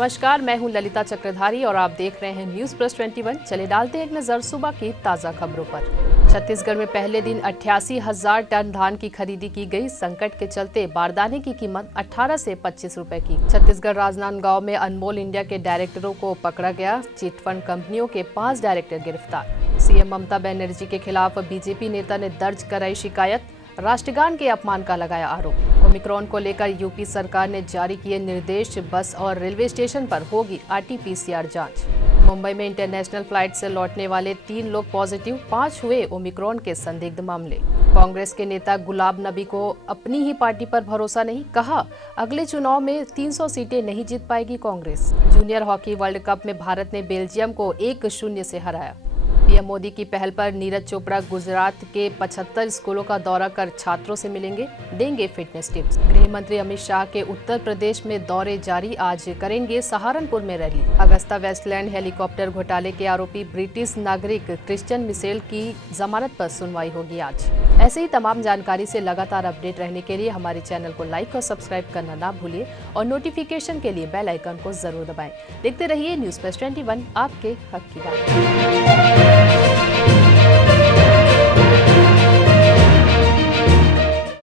नमस्कार, मैं हूं ललिता चक्रधारी और आप देख रहे हैं न्यूज प्लस 21। चले डालते हैं एक नजर सुबह की ताजा खबरों पर। छत्तीसगढ़ में पहले दिन 88,000 टन धान की खरीदी की गई। संकट के चलते बारदाने की कीमत 18 से 25 रुपए की। छत्तीसगढ़ राजनांदगांव में अनमोल इंडिया के डायरेक्टरों को पकड़ा गया। चिटफंड कंपनियों के 5 डायरेक्टर गिरफ्तार। सीएम ममता बनर्जी के खिलाफ बीजेपी नेता ने दर्ज कराई शिकायत। राष्ट्रगान के अपमान का लगाया आरोप। ओमिक्रॉन को लेकर यूपी सरकार ने जारी किए निर्देश। बस और रेलवे स्टेशन पर होगी आरटी-पीसीआर जांच। मुंबई में इंटरनेशनल फ्लाइट से लौटने वाले 3 लोग पॉजिटिव, 5 हुए ओमिक्रॉन के संदिग्ध मामले। कांग्रेस के नेता गुलाब नबी को अपनी ही पार्टी पर भरोसा नहीं, कहा अगले चुनाव में 300 सीटें नहीं जीत पाएगी Congress. Junior hockey world cup में भारत ने बेल्जियम को 1-0 से हराया। पीएम मोदी की पहल पर नीरज चोपड़ा गुजरात के 75 स्कूलों का दौरा कर छात्रों से मिलेंगे, देंगे फिटनेस टिप्स। गृह मंत्री अमित शाह के उत्तर प्रदेश में दौरे जारी, आज करेंगे सहारनपुर में रैली। अगस्ता वेस्टलैंड हेलीकॉप्टर घोटाले के आरोपी ब्रिटिश नागरिक क्रिश्चियन मिशेल की जमानत पर सुनवाई होगी आज। ऐसे ही तमाम जानकारी से लगातार अपडेट रहने के लिए हमारे चैनल को लाइक और सब्सक्राइब करना ना भूलिए और नोटिफिकेशन के लिए बेल आइकन को जरूर दबाएं। देखते रहिए न्यूज प्लस 21, आपके हक की बात।